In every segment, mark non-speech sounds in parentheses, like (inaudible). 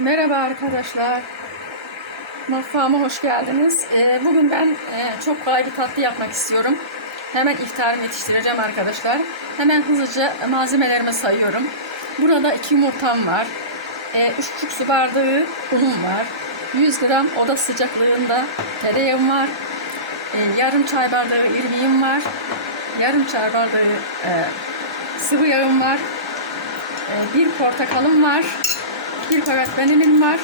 Merhaba arkadaşlar. Mutfağıma hoş geldiniz. Ee, bugün ben e, çok kolay bir tatlı yapmak istiyorum. Hemen iftarımı yetiştireceğim arkadaşlar. Hemen hızlıca malzemelerimi sayıyorum. Burada iki yumurtam var. 3,5 su bardağı unum var. 100 gram oda sıcaklığında tereyağım var. E, yarım çay bardağı irmiğim var. Yarım çay bardağı e, sıvı yağım var. E, bir portakalım var. Bir paket vanilim var.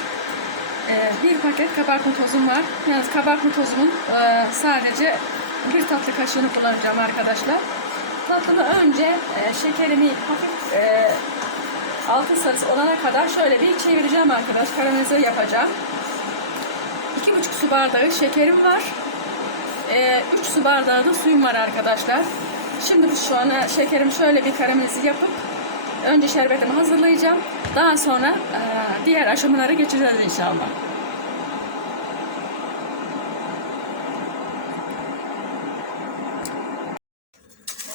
Ee, bir paket kabartma tozum var. Yalnız kabartma tozumun e, sadece bir tatlı kaşığını kullanacağım arkadaşlar. Tatlımı önce e, şekerimi hafif e, altın sarısı olana kadar şöyle bir çevireceğim arkadaş. Karamelize yapacağım. 2,5 su bardağı şekerim var. 3 su bardağı da suyum var arkadaşlar. Şimdi şu an şekerimi şöyle bir karamelize yapıp önce şerbetimi hazırlayacağım. Daha sonra e, diğer aşamalara geçeceğiz inşallah.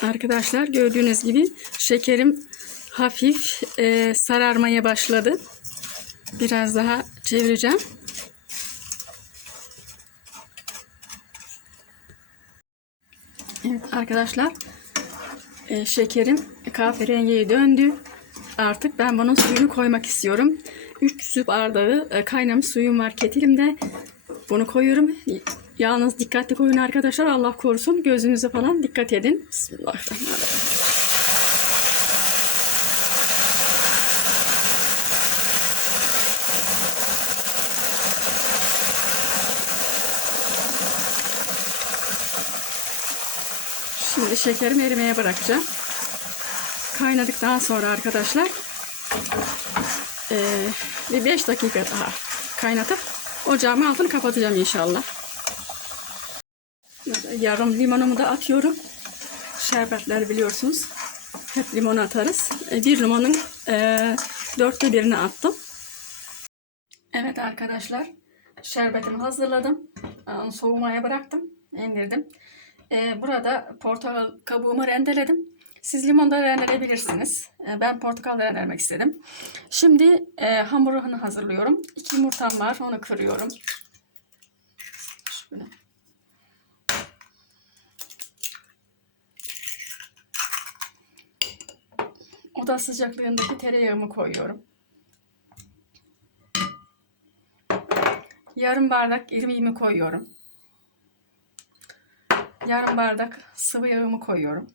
Arkadaşlar gördüğünüz gibi şekerim hafif e, sararmaya başladı. Biraz daha çevireceğim. Evet arkadaşlar e, şekerim kahverengiye döndü. Artık ben bunun suyunu koymak istiyorum. 3 su bardağı e, kaynamış suyum var ketilimde. Bunu koyuyorum. Yalnız dikkatli koyun arkadaşlar. Allah korusun. Gözünüze falan dikkat edin. Bismillahirrahmanirrahim. Şimdi şekerimi erimeye bırakacağım. Kaynadıktan sonra arkadaşlar eee, bir 5 dakika daha kaynatıp ocağımın altını kapatacağım inşallah. Yarım limonumu da atıyorum. Şerbetler biliyorsunuz. Hep limon atarız. E, Bir limonun eee, dörtte birini attım. Evet arkadaşlar. Şerbetimi hazırladım. Onu soğumaya bıraktım. indirdim. Ee, burada portakal kabuğumu rendeledim. Siz limon da rendeleyebilirsiniz. Ee, ben portakal rendelemek istedim. Şimdi e, hamurunu hazırlıyorum. İki yumurtam var. Onu kırıyorum. Şöyle. Oda sıcaklığındaki tereyağımı koyuyorum. Yarım bardak irmiğimi koyuyorum. Yarım bardak sıvı yağımı koyuyorum.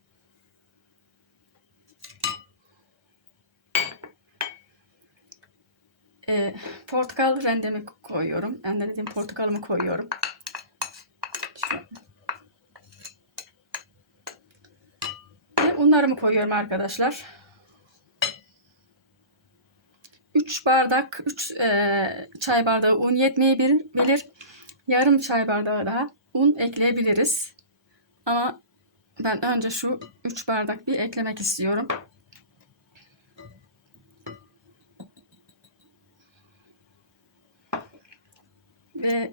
Ee, portakal rendemi koyuyorum. Rendelediğim portakalımı koyuyorum. Şöyle. Ve unlarımı koyuyorum arkadaşlar. 3 bardak, 3 e, çay bardağı un yetmeyebilir. Yarım çay bardağı daha un ekleyebiliriz. Ama ben önce şu 3 bardak bir eklemek istiyorum. Ve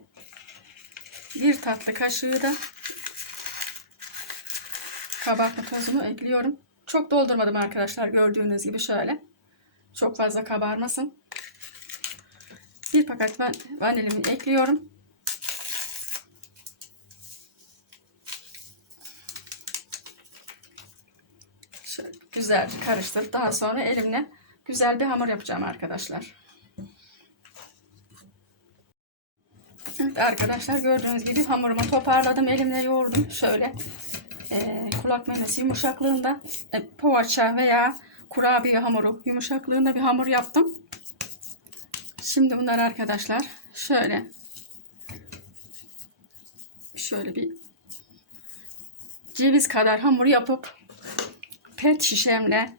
bir tatlı kaşığı da kabartma tozumu ekliyorum. Çok doldurmadım arkadaşlar gördüğünüz gibi şöyle. Çok fazla kabarmasın. Bir paket van vanilimi ekliyorum. Şöyle güzelce karıştırıp daha sonra elimle güzel bir hamur yapacağım arkadaşlar. Evet arkadaşlar gördüğünüz gibi hamurumu toparladım. Elimle yoğurdum. Şöyle e, kulak memesi yumuşaklığında e, poğaça veya kurabiye hamuru yumuşaklığında bir hamur yaptım. Şimdi bunlar arkadaşlar şöyle şöyle bir ceviz kadar hamur yapıp pet şişemle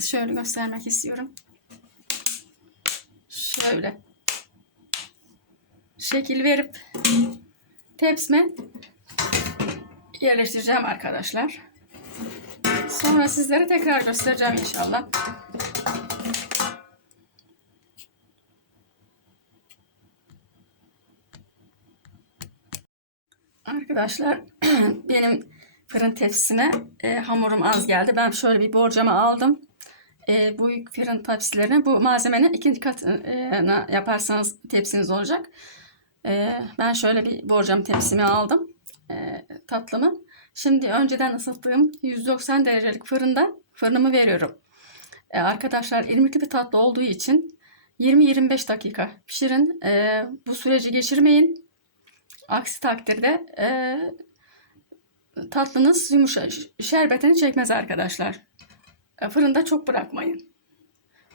şöyle göstermek istiyorum. Şöyle şekil verip tepsime yerleştireceğim arkadaşlar. Sonra sizlere tekrar göstereceğim inşallah. Arkadaşlar (clears throat) benim fırın tepsisine e, hamurum az geldi. Ben şöyle bir borcama aldım. e, büyük fırın tepsilerine bu malzemenin ikinci katına yaparsanız tepsiniz olacak. E, ben şöyle bir borcam tepsimi aldım. E, tatlımı. Şimdi önceden ısıttığım 190 derecelik fırında fırınımı veriyorum. E, arkadaşlar irmikli bir tatlı olduğu için 20-25 dakika pişirin. E, bu süreci geçirmeyin. Aksi takdirde e, tatlınız yumuşak, şerbetini çekmez arkadaşlar. E, fırında çok bırakmayın.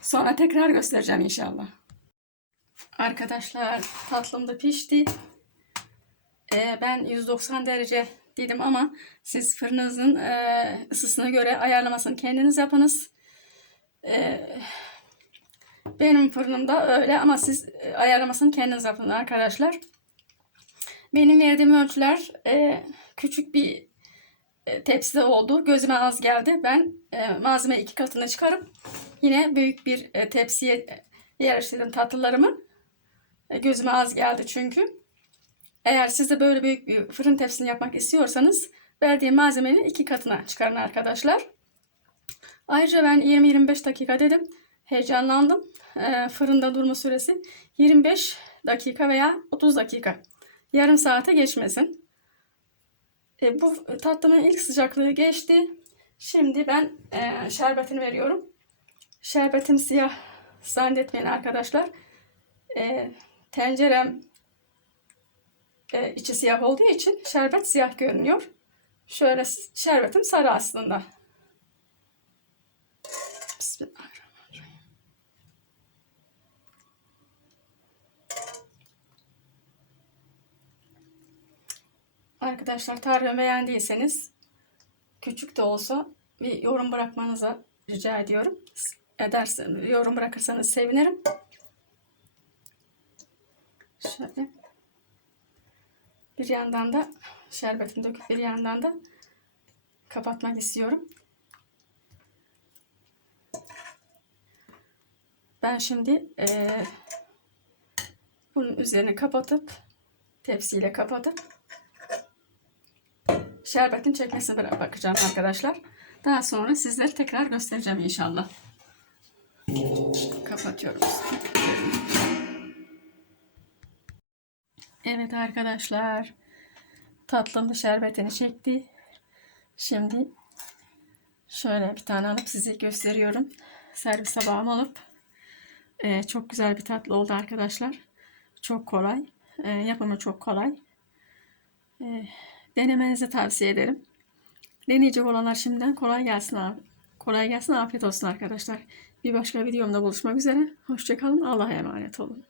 Sonra tekrar göstereceğim inşallah. Arkadaşlar tatlım da pişti. E, ben 190 derece dedim ama siz fırınınızın e, ısısına göre ayarlamasını kendiniz yapınız. E, benim fırınımda öyle ama siz e, ayarlamasını kendiniz yapın arkadaşlar. Benim verdiğim ölçüler e, küçük bir e, tepside oldu. Gözüme az geldi. Ben e, malzeme iki katına çıkarıp yine büyük bir e, tepsiye e, yerleştirdim tatlılarımı. E, gözüme az geldi çünkü. Eğer siz de böyle büyük bir fırın tepsini yapmak istiyorsanız verdiğim malzemenin iki katına çıkarın arkadaşlar. Ayrıca ben 20-25 dakika dedim. Heyecanlandım. E, fırında durma süresi 25 dakika veya 30 dakika. Yarım saate geçmesin. E, bu tatlımın ilk sıcaklığı geçti. Şimdi ben şerbetini veriyorum. Şerbetim siyah zannetmeyin arkadaşlar. E, tencerem e, içi siyah olduğu için şerbet siyah görünüyor. Şöyle şerbetim sarı aslında. Bismillahirrahmanirrahim. Arkadaşlar tarifimi beğendiyseniz küçük de olsa bir yorum bırakmanızı rica ediyorum. Ederseniz yorum bırakırsanız sevinirim. Şöyle. Bir yandan da şerbetimi döküp bir yandan da kapatmak istiyorum. Ben şimdi eee bunun üzerine kapatıp tepsiyle kapatıp şerbetin çekmesine bakacağım arkadaşlar. Daha sonra sizlere tekrar göstereceğim inşallah. Kapatıyorum. Evet arkadaşlar. Tatlım şerbetini çekti. Şimdi şöyle bir tane alıp size gösteriyorum. Servis tabağıma alıp Ee, çok güzel bir tatlı oldu arkadaşlar. Çok kolay. Ee, yapımı çok kolay. Ee, denemenizi tavsiye ederim. Deneyecek olanlar şimdiden kolay gelsin. Kolay gelsin afiyet olsun arkadaşlar. Bir başka videomda buluşmak üzere. Hoşçakalın. Allah'a emanet olun.